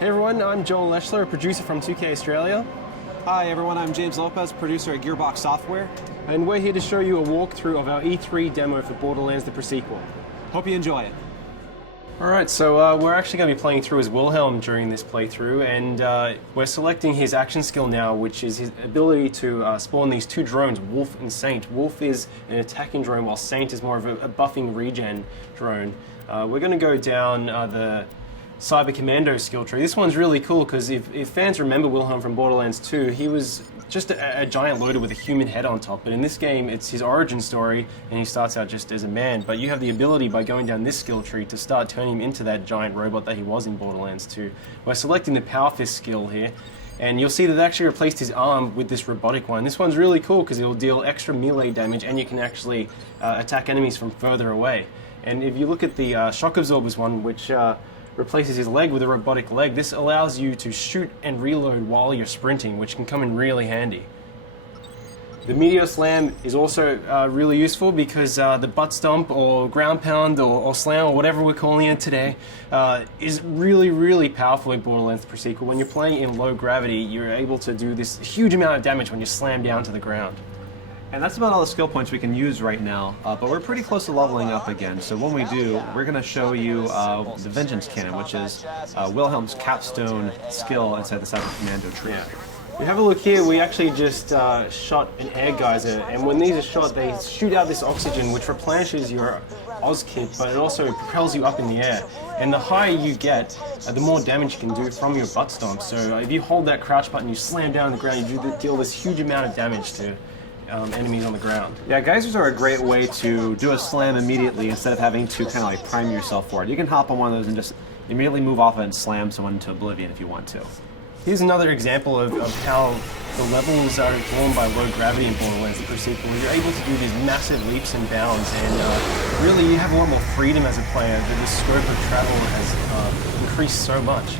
Hey everyone, I'm Joel Leschler, a producer from 2K Australia. Hi everyone, I'm James Lopez, producer at Gearbox Software. And we're here to show you a walkthrough of our E3 demo for Borderlands the Pre-Sequel. Hope you enjoy it. Alright, so we're actually going to be playing through as Wilhelm during this playthrough, and we're selecting his action skill now, which is his ability to spawn these two drones, Wolf and Saint. Wolf is an attacking drone, while Saint is more of a buffing regen drone. We're going to go down the Cyber Commandos skill tree. This one's really cool because if fans remember Wilhelm from Borderlands 2, he was just a giant loader with a human head on top. But in this game, it's his origin story, and he starts out just as a man. But you have the ability by going down this skill tree to start turning him into that giant robot that he was in Borderlands 2. We're selecting the Power Fist skill here, and you'll see that they actually replaced his arm with this robotic one. This one's really cool because it'll deal extra melee damage, and you can actually attack enemies from further away. And if you look at the Shock Absorbers one, which replaces his leg with a robotic leg, this allows you to shoot and reload while you're sprinting, which can come in really handy. The Meteor Slam is also really useful because the butt stomp or ground pound or slam or whatever we're calling it today is really powerful in Borderlands Pre-Sequel. When you're playing in low gravity, you're able to do this huge amount of damage when you slam down to the ground. And that's about all the skill points we can use right now, but we're pretty close to leveling up again. So when we do, we're going to show you the Vengeance Cannon, which is Wilhelm's capstone skill inside the Cyber Commando tree. Yeah. We have a look here, we actually just shot an air geyser, and when these are shot, they shoot out this oxygen which replenishes your Oz kit, but it also propels you up in the air. And the higher you get, the more damage you can do from your butt stomp. So if you hold that crouch button, you slam down on the ground, you deal this huge amount of damage to enemies on the ground. Yeah, geysers are a great way to do a slam immediately instead of having to kind of like prime yourself for it. You can hop on one of those and just immediately move off it and slam someone into oblivion if you want to. Here's another example of how the levels are informed by low gravity in Borderlands the Pre-Sequel. You're able to do these massive leaps and bounds, and really you have a lot more freedom as a player. The scope of travel has increased so much.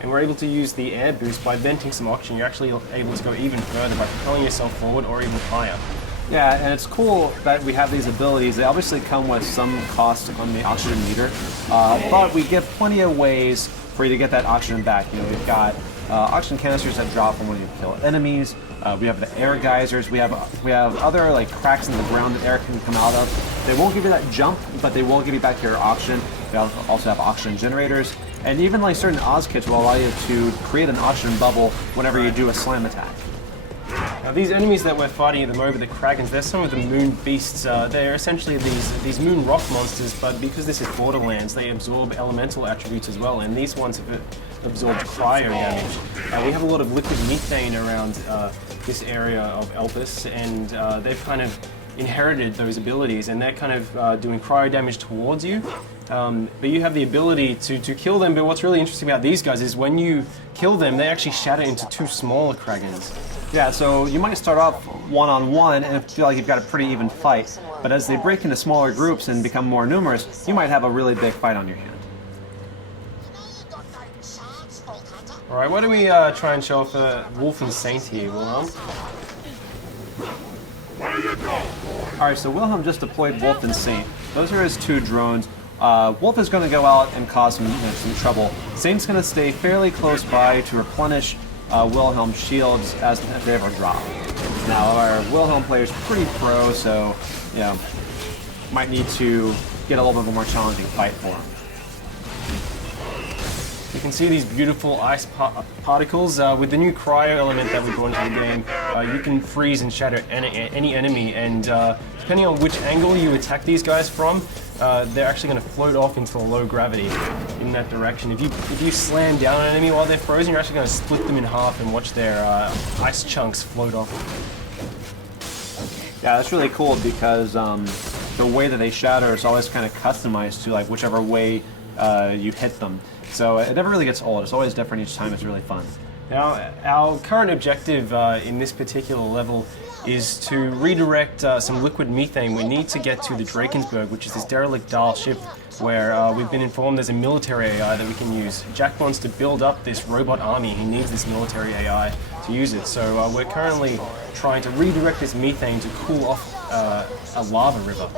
And we're able to use the air boost by venting some oxygen. You're actually able to go even further by propelling yourself forward or even higher. Yeah, and it's cool that we have these abilities. They obviously come with some cost on the oxygen meter, but we get plenty of ways for you to get that oxygen back. You know, we've got oxygen canisters that drop when you kill enemies. We have the air geysers. We have other like cracks in the ground that air can come out of. They won't give you that jump, but they will give you back your oxygen. They also have oxygen generators. And even like certain Oz kits will allow you to create an oxygen bubble whenever you do a slam attack. Now these enemies that we're fighting at the moment, the Kragans, they're some of the moon beasts. They're essentially these moon rock monsters, but because this is Borderlands, they absorb elemental attributes as well, and these ones have absorbed cryo damage. We have a lot of liquid methane around this area of Elpis, and they've kind of inherited those abilities, and they're kind of doing cryo damage towards you. But you have the ability to kill them, but what's really interesting about these guys is when you kill them, they actually shatter into two smaller Kragans. Yeah, so you might start off one-on-one and feel like you've got a pretty even fight, but as they break into smaller groups and become more numerous, you might have a really big fight on your hand. Alright, why don't we try and show off Wolf and Saint here, Wilhelm? Alright, so Wilhelm just deployed Wolf and Saint. Those are his two drones. Wolf is going to go out and cause some trouble. Saint's going to stay fairly close by to replenish Wilhelm's shields as they ever drop. Now, our Wilhelm player is pretty pro, so you know, might need to get a little bit of a more challenging fight for him. You can see these beautiful ice particles. With the new cryo element that we brought into the game, you can freeze and shatter any enemy, and depending on which angle you attack these guys from, they're actually going to float off into the low gravity in that direction. If you slam down an enemy while they're frozen, you're actually going to split them in half and watch their ice chunks float off. Yeah, that's really cool because the way that they shatter is always kind of customized to like whichever way you hit them. So it never really gets old. It's always different each time. It's really fun. Now, our current objective in this particular level is to redirect some liquid methane. We need to get to the Drakensberg, which is this derelict Dahl ship where we've been informed there's a military AI that we can use. Jack wants to build up this robot army. He needs this military AI to use it. So we're currently trying to redirect this methane to cool off a lava river.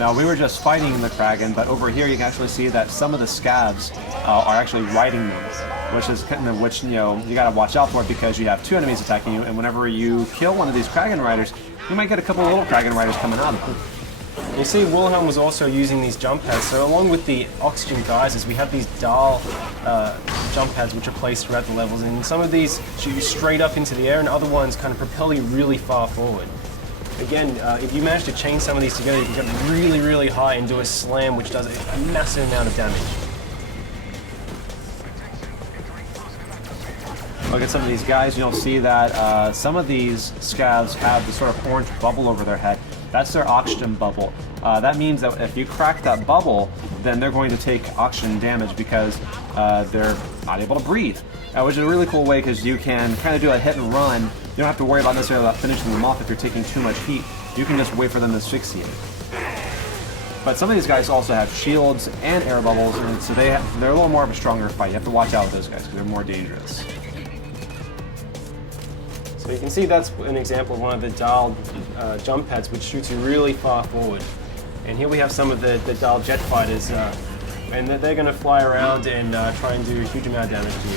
Now, we were just fighting the Kraken, but over here you can actually see that some of the scavs are actually riding them, which you know, you gotta watch out for because you have two enemies attacking you, and whenever you kill one of these Kraken riders, you might get a couple of little Kraken riders coming out of them. You see, Wilhelm was also using these jump pads. So along with the oxygen geysers, we have these dial jump pads which are placed throughout the levels, and some of these shoot you straight up into the air, and other ones kind of propel you really far forward. Again, if you manage to chain some of these together, you can get really, really high and do a slam, which does a massive amount of damage. Look at some of these guys, you'll see that some of these scavs have this sort of orange bubble over their head. That's their oxygen bubble. That means that if you crack that bubble, then they're going to take oxygen damage because they're not able to breathe. Which is a really cool way because you can kind of do a hit and run. You don't have to worry about necessarily about finishing them off if you're taking too much heat. You can just wait for them to asphyxiate. But some of these guys also have shields and air bubbles, and so they're a little more of a stronger fight. You have to watch out with those guys because they're more dangerous. So you can see that's an example of one of the dialed jump pads which shoots you really far forward. And here we have some of the dialed jet fighters, and they're going to fly around and try and do a huge amount of damage to you.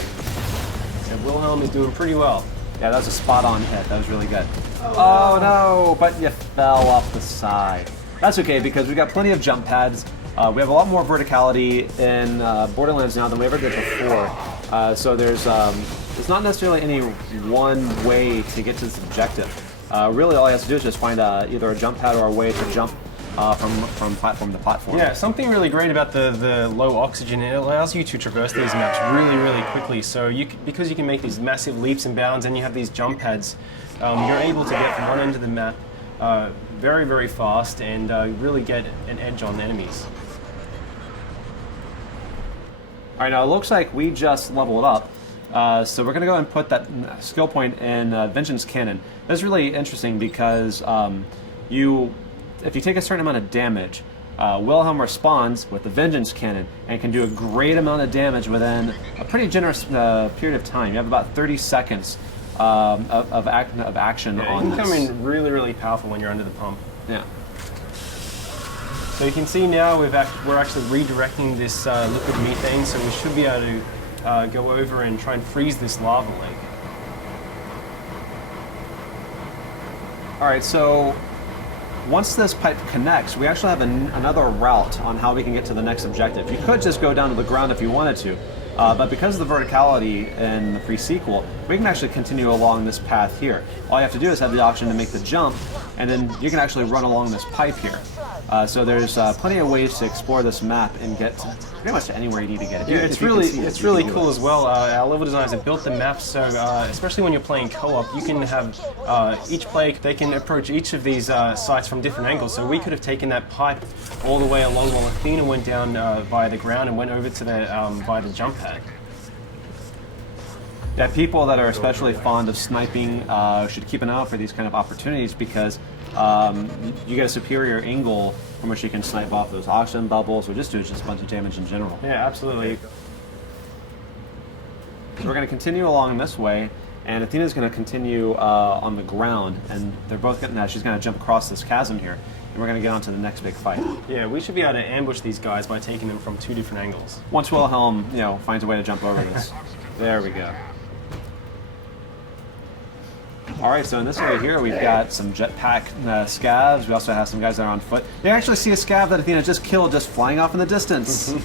So Wilhelm is doing pretty well. Yeah, that was a spot-on hit. That was really good. Oh no, but you fell off the side. That's okay because we've got plenty of jump pads. We have a lot more verticality in Borderlands now than we ever did before. So there's not necessarily any one way to get to this objective. Really, all he has to do is just find either a jump pad or a way to jump from platform to platform. Yeah, something really great about the low oxygen, it allows you to traverse these maps really, really quickly. So because you can make these massive leaps and bounds and you have these jump pads, you're able to get from one end of the map very, very fast and really get an edge on enemies. All right, now it looks like we just leveled up. So we're going to go and put that skill point in Vengeance Cannon. That's really interesting because if you take a certain amount of damage, Wilhelm responds with the Vengeance Cannon and can do a great amount of damage within a pretty generous period of time. You have about 30 seconds of action on this. It can come in really, really powerful when you're under the pump. Yeah. So you can see now we're actually redirecting this liquid methane, so we should be able to go over and try and freeze this lava lake. All right, so once this pipe connects, we actually have another route on how we can get to the next objective. You could just go down to the ground if you wanted to, but because of the verticality in the pre-sequel, we can actually continue along this path here. All you have to do is have the option to make the jump, and then you can actually run along this pipe here. So there's plenty of ways to explore this map and get pretty much to anywhere you need to get. Yeah, it's really cool as well. Our level designers have built the map so, especially when you're playing co-op, you can have each player, they can approach each of these sites from different angles. So we could have taken that pipe all the way along while Athena went down via the ground and went over to the by the jump pad. Yeah, people that are especially fond of sniping should keep an eye out for these kind of opportunities because you get a superior angle from which you can snipe off those oxygen bubbles or just do just a bunch of damage in general. Yeah, absolutely. So we're going to continue along this way, and Athena's going to continue on the ground, and they're both getting she's going to jump across this chasm here, and we're going to get on to the next big fight. Yeah, we should be able to ambush these guys by taking them from two different angles. Once Wilhelm, finds a way to jump over this. There we go. All right, so in this area here, we've got some jetpack scavs. We also have some guys that are on foot. You actually see a scav that Athena just killed just flying off in the distance.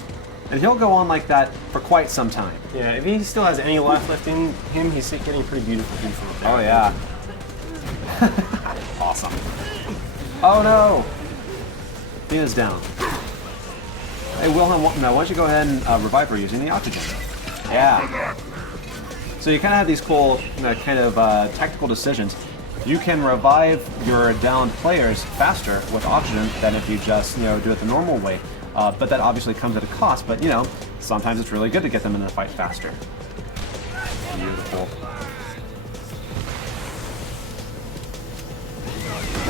And he'll go on like that for quite some time. Yeah, if he still has any life left in him, he's getting pretty beautiful up there. Oh, yeah. Awesome. Oh, no. Athena's down. Hey, Wilhelm, why don't you go ahead and revive her using the oxygen? Yeah. So you kind of have these cool tactical decisions. You can revive your downed players faster with oxygen than if you just do it the normal way. But that obviously comes at a cost. But sometimes it's really good to get them in the fight faster. Beautiful.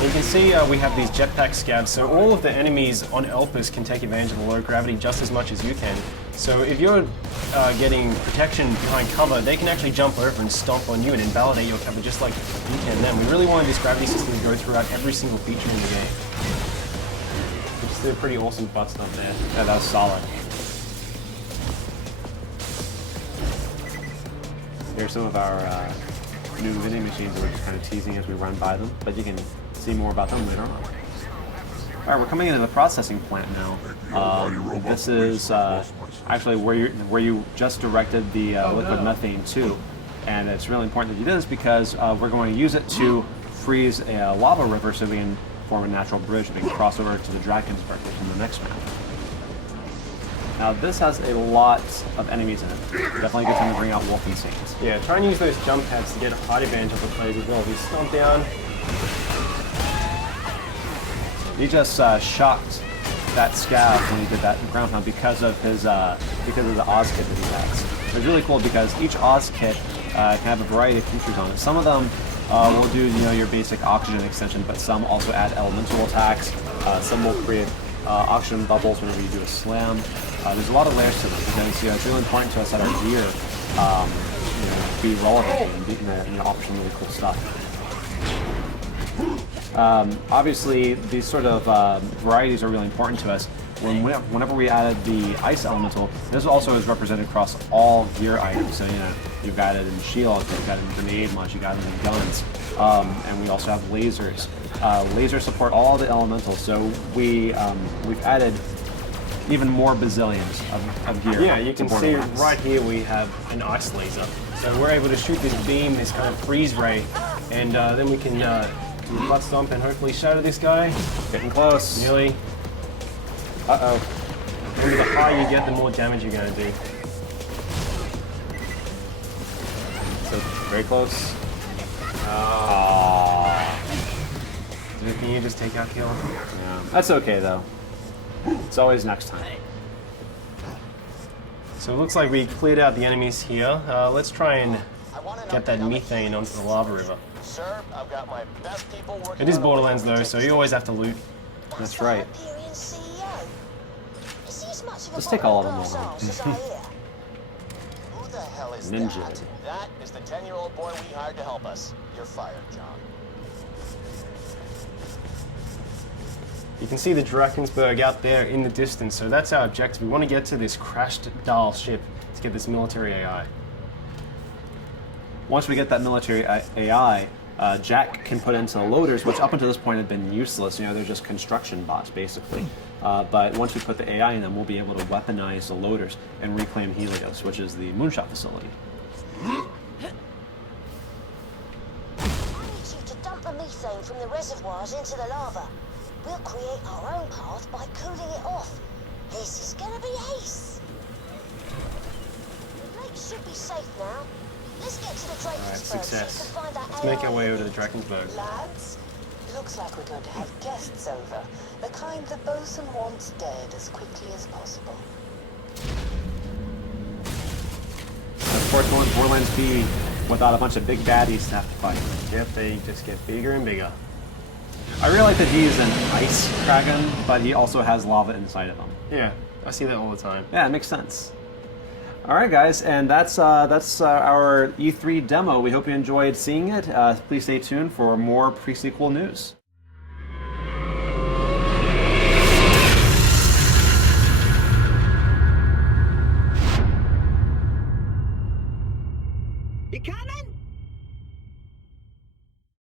You can see we have these jetpack scavs, so all of the enemies on Elpis can take advantage of the low gravity just as much as you can. So if you're getting protection behind cover, they can actually jump over and stomp on you and invalidate your cover just like you can them. We really wanted this gravity system to go throughout every single feature in the game. did a pretty awesome butt stomp there. Yeah, that was solid. Here's some of our new vending machines that we're just kind of teasing as we run by them, but you can see more about them later on. All right, we're coming into the processing plant now. This is actually where you just directed the liquid methane to, and it's really important that you do this because we're going to use it to freeze a lava river so we can form a natural bridge that we can cross over to the Drakensberg, which is the next map. Now this has a lot of enemies in it. Definitely a good time to bring out Wolfensteins. Yeah, try and use those jump pads to get a height advantage of the players as well. If you stomp down. He just shocked that scav when he did that ground pound because of his because of the Oz kit that he has. It's really cool because each Oz kit can have a variety of features on it. Some of them will do your basic oxygen extension, but some also add elemental attacks. Some will create oxygen bubbles whenever you do a slam. There's a lot of layers to this because it's really important to us that our gear be relevant and offer some really cool stuff. Obviously, these sort of varieties are really important to us. Whenever we added the ice elemental, this also is represented across all gear items. So you've got it in shields, you've got it in grenade launch, you've got it in guns, and we also have lasers. Lasers support all the elementals, so we've added even more bazillions of gear. Yeah, you can see Borderlands. right here we have an ice laser. So we're able to shoot this beam, this kind of freeze ray, and then we can do a butt stomp and hopefully shatter this guy. Getting close. Nearly. Uh-oh. Remember, the higher you get, the more damage you're going to do. So very close. Can you just take our kill? Yeah, that's okay though. It's always next time. So it looks like we cleared out the enemies here. Let's try and get that methane onto the lava river. Sir, I've got my best people working It is on a Borderlands plan to though, take so this you always have to loot. That's right. Let's take all of them over. Who the hell is Ninja. that? That is the 10-year-old boy we hired to help us. You're fired, John. You can see the Drakensberg out there in the distance, so that's our objective. We want to get to this crashed Dahl ship to get this military AI. Once we get that military AI, Jack can put into the loaders, which up until this point have been useless. They're just construction bots, basically. But once we put the AI in them, we'll be able to weaponize the loaders and reclaim Helios, which is the moonshot facility. I need you to dump the methane from the reservoirs into the lava. We'll create our own path by cooling it off. This is gonna be ace. The lake should be safe now. Let's get to the Drakensberg so you success. can find that Let's make our AI. way over to the Drakensberg. Lads, looks like we're going to have guests over. The kind the bosun wants dead as quickly as possible. Of course, what would Borderlands be without a bunch of big baddies to have to fight? Yep, they just get bigger and bigger. I really like that he's an ice dragon, but he also has lava inside of him. Yeah, I see that all the time. Yeah, it makes sense. All right, guys, and that's our E3 demo. We hope you enjoyed seeing it. Please stay tuned for more pre-sequel news. You coming?